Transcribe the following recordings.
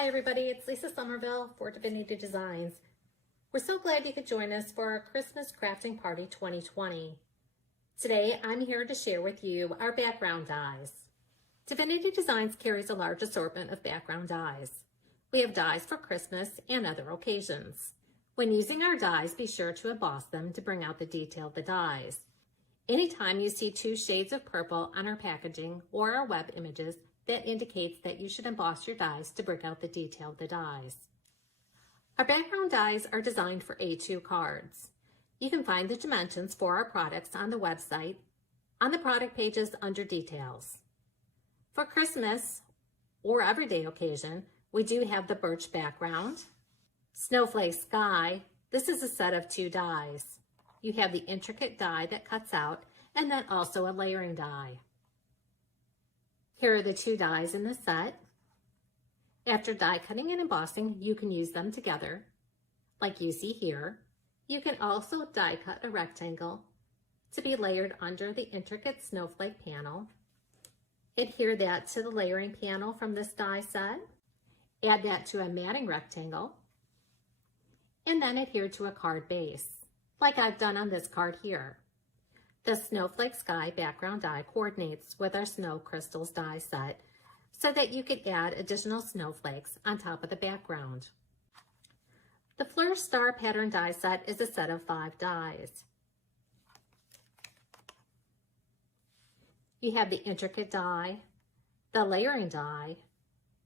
Hi everybody, it's Lisa Somerville for Divinity Designs. We're so glad you could join us for our Christmas Crafting Party 2020. Today I'm here to share with you our background dies. Divinity Designs carries a large assortment of background dies. We have dies for Christmas and other occasions. When using our dies, be sure to emboss them to bring out the detail of the dies. Anytime you see 2 shades of purple on our packaging or our web images, that indicates that you should emboss your dies to bring out the detail of the dies. Our background dies are designed for A2 cards. You can find the dimensions for our products on the website, on the product pages under details. For Christmas or everyday occasion, we do have the birch background, snowflake sky. This is a set of 2 dies. You have the intricate die that cuts out and then also a layering die. Here are the 2 dies in the set. After die cutting and embossing, you can use them together, like you see here. You can also die cut a rectangle to be layered under the intricate snowflake panel. Adhere that to the layering panel from this die set. Add that to a matting rectangle, and then adhere to a card base, like I've done on this card here. The snowflake sky background die coordinates with our snow crystals die set so that you could add additional snowflakes on top of the background. The flourished star pattern die set is a set of 5 dies. You have the intricate die, the layering die,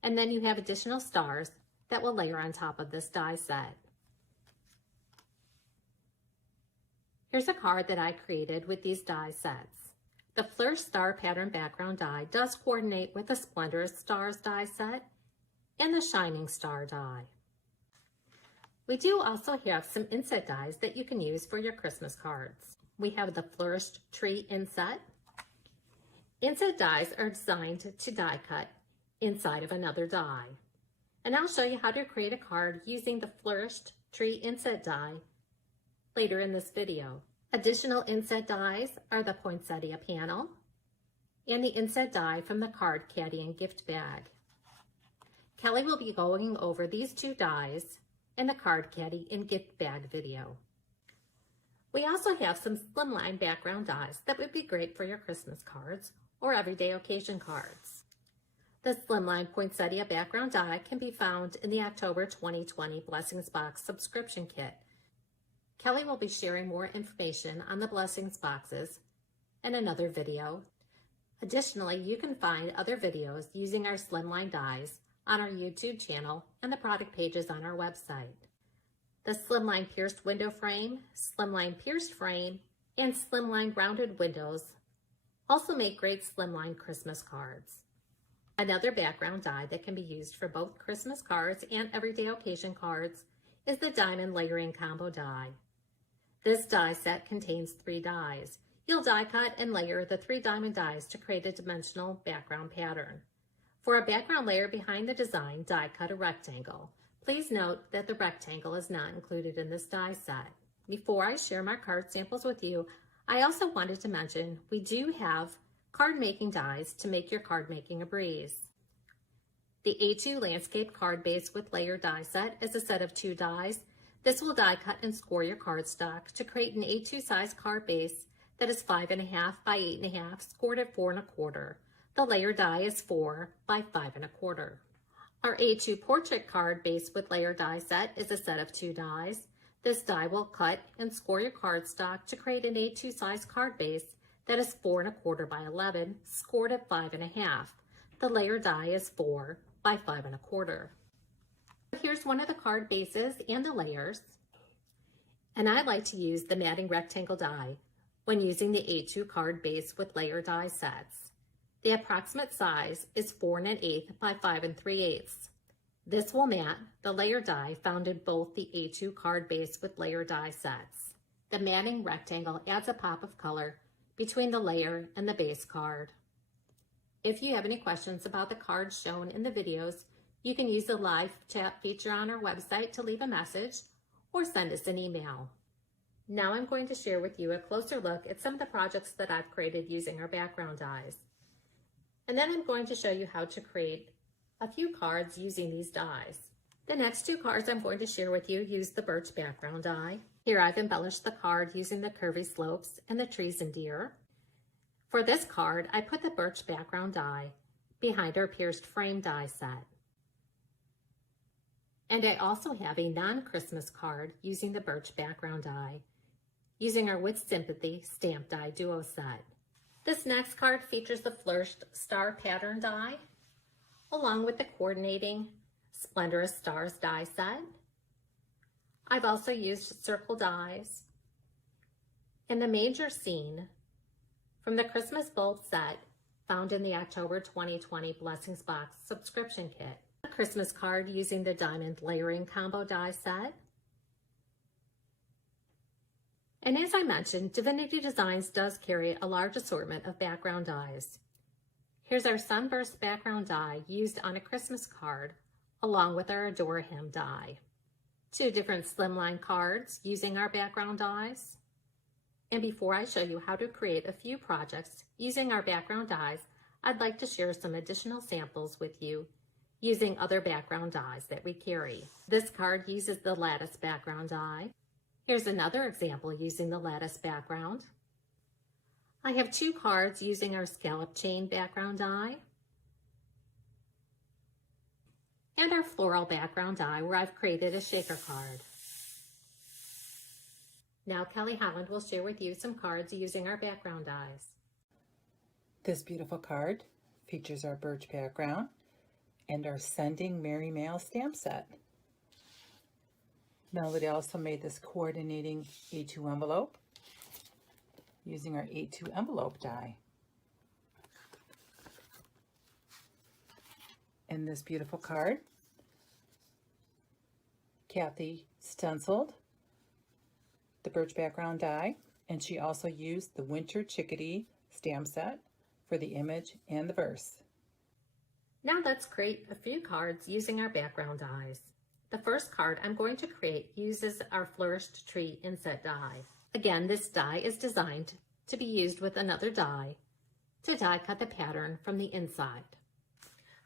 and then you have additional stars that will layer on top of this die set. Here's a card that I created with these die sets. The flourished star pattern background die does coordinate with the splendorous stars die set and the shining star die. We do also have some inset dies that you can use for your Christmas cards. We have the flourished tree inset. Inset dies are designed to die cut inside of another die. And I'll show you how to create a card using the flourished tree inset die later in this video. Additional inset dies are the poinsettia panel and the inset die from the card caddy and gift bag. Kelly will be going over these 2 dies in the card caddy and gift bag video. We also have some slimline background dies that would be great for your Christmas cards or everyday occasion cards. The slimline poinsettia background die can be found in the October 2020 Blessings Box subscription kit. Kelly will be sharing more information on the Blessings boxes in another video. Additionally, you can find other videos using our slimline dies on our YouTube channel and the product pages on our website. The slimline pierced window frame, slimline pierced frame, and slimline rounded windows also make great slimline Christmas cards. Another background die that can be used for both Christmas cards and everyday occasion cards is the diamond layering combo die. This die set contains 3 dies. You'll die cut and layer the 3 diamond dies to create a dimensional background pattern. For a background layer behind the design, die cut a rectangle. Please note that the rectangle is not included in this die set. Before I share my card samples with you, I also wanted to mention we do have card making dies to make your card making a breeze. The A2 landscape card base with layer die set is a set of 2 dies. This will die cut and score your cardstock to create an A2 size card base that is 5.5 by 8.5, scored at 4.25. The layer die is 4 by 5.25. Our A2 portrait card base with layer die set is a set of 2 dies. This die will cut and score your cardstock to create an A2 size card base that is 4.25 by 11, scored at 5.5. The layer die is 4 by 5.25. Here's one of the card bases and the layers, and I like to use the matting rectangle die when using the A2 card base with layer die sets. The approximate size is 4 1/8 by 5 3/8. This will mat the layer die found in both the A2 card base with layer die sets. The matting rectangle adds a pop of color between the layer and the base card. If you have any questions about the cards shown in the videos, you can use the live chat feature on our website to leave a message or send us an email. Now I'm going to share with you a closer look at some of the projects that I've created using our background dies. And then I'm going to show you how to create a few cards using these dies. The next two cards I'm going to share with you use the birch background die. Here I've embellished the card using the curvy slopes and the trees and deer. For this card, I put the birch background die behind our pierced frame die set. And I also have a non-Christmas card using the birch background die, using our With Sympathy stamp die duo set. This next card features the flourished star pattern die, along with the coordinating Splendorous Stars die set. I've also used circle dies and the major scene from the Christmas bulb set found in the October 2020 Blessings Box subscription kit. A Christmas card using the diamond layering combo die set. And as I mentioned, Divinity Designs does carry a large assortment of background dies. Here's our Sunburst background die used on a Christmas card, along with our Adore Him die. Two different slimline cards using our background dies. And before I show you how to create a few projects using our background dies, I'd like to share some additional samples with you using other background dies that we carry. This card uses the lattice background die. Here's another example using the lattice background. I have two cards using our scallop chain background die and our floral background die where I've created a shaker card. Now Kelly Holland will share with you some cards using our background dies. This beautiful card features our birch background and our Sending Merry Mail stamp set. Melody also made this coordinating A2 envelope using our A2 envelope die. And this beautiful card, Kathy stenciled the birch background die, and she also used the Winter Chickadee stamp set for the image and the verse. Now let's create a few cards using our background dies. The first card I'm going to create uses our Flourished Tree inset die. Again, this die is designed to be used with another die to die cut the pattern from the inside.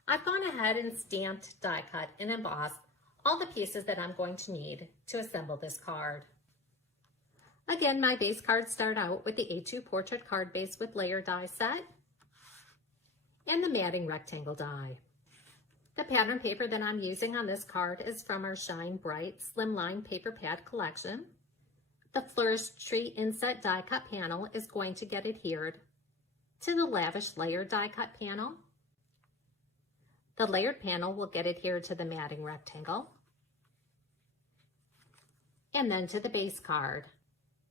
I've gone ahead and stamped, die cut, and embossed all the pieces that I'm going to need to assemble this card. Again, my base cards start out with the A2 portrait card base with layer die set and the matting rectangle die. The pattern paper that I'm using on this card is from our Shine Bright Slimline Paper Pad collection. The Flourished Tree inset die cut panel is going to get adhered to the Lavish Layer die cut panel. The layered panel will get adhered to the matting rectangle and then to the base card.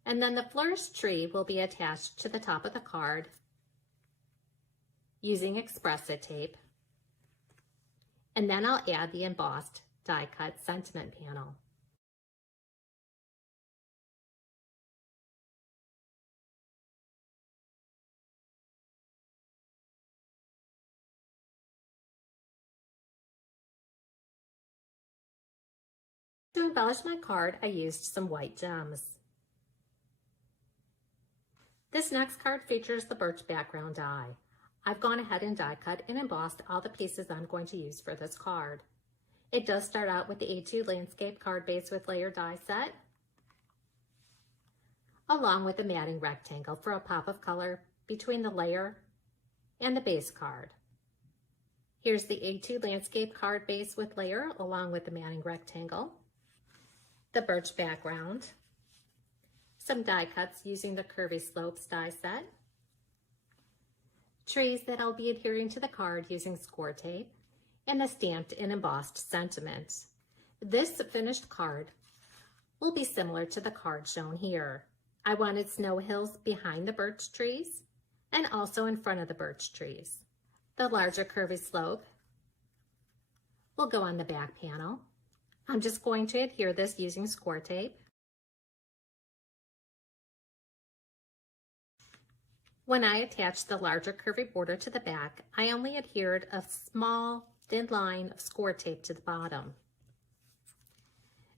And then the flourished tree will be attached to the top of the card using Express-It tape. And then I'll add the embossed die cut sentiment panel. To embellish my card, I used some white gems. This next card features the birch background die. I've gone ahead and die cut and embossed all the pieces I'm going to use for this card. It does start out with the A2 landscape card base with layer die set, along with the matting rectangle for a pop of color between the layer and the base card. Here's the A2 landscape card base with layer along with the matting rectangle, the birch background, some die cuts using the curvy slopes die set, trees that I'll be adhering to the card using score tape, and the stamped and embossed sentiment. This finished card will be similar to the card shown here. I wanted snow hills behind the birch trees and also in front of the birch trees. The larger curvy slope will go on the back panel. I'm just going to adhere this using score tape. When I attached the larger curvy border to the back, I only adhered a small thin line of score tape to the bottom.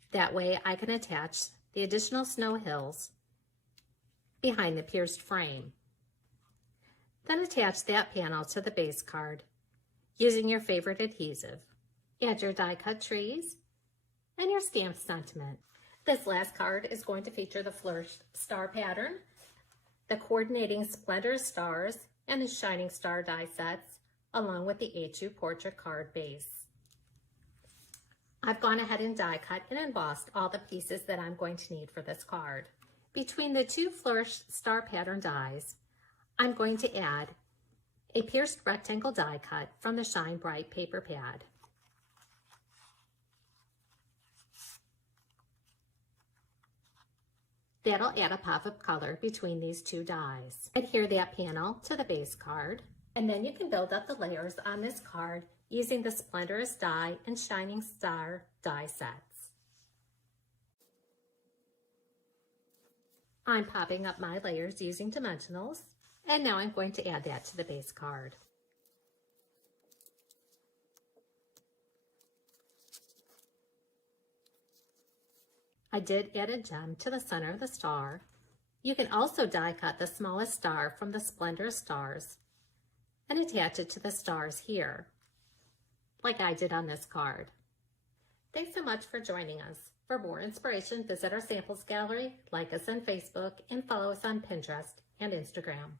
That way I can attach the additional snow hills behind the pierced frame. Then attach that panel to the base card using your favorite adhesive. Add your die cut trees and your stamped sentiment. This last card is going to feature the flourished star pattern, the coordinating splendor stars, and the shining star die sets, along with the A2 portrait card base. I've gone ahead and die cut and embossed all the pieces that I'm going to need for this card. Between the two flourished star pattern dies, I'm going to add a pierced rectangle die cut from the Shine Bright paper pad. That'll add a pop of color between these two dies. Adhere that panel to the base card, and then you can build up the layers on this card using the Splendorous Die and Shining Star die sets. I'm popping up my layers using dimensionals, and now I'm going to add that to the base card. I did add a gem to the center of the star. You can also die cut the smallest star from the Splendor stars and attach it to the stars here, like I did on this card. Thanks so much for joining us. For more inspiration, visit our samples gallery, like us on Facebook, and follow us on Pinterest and Instagram.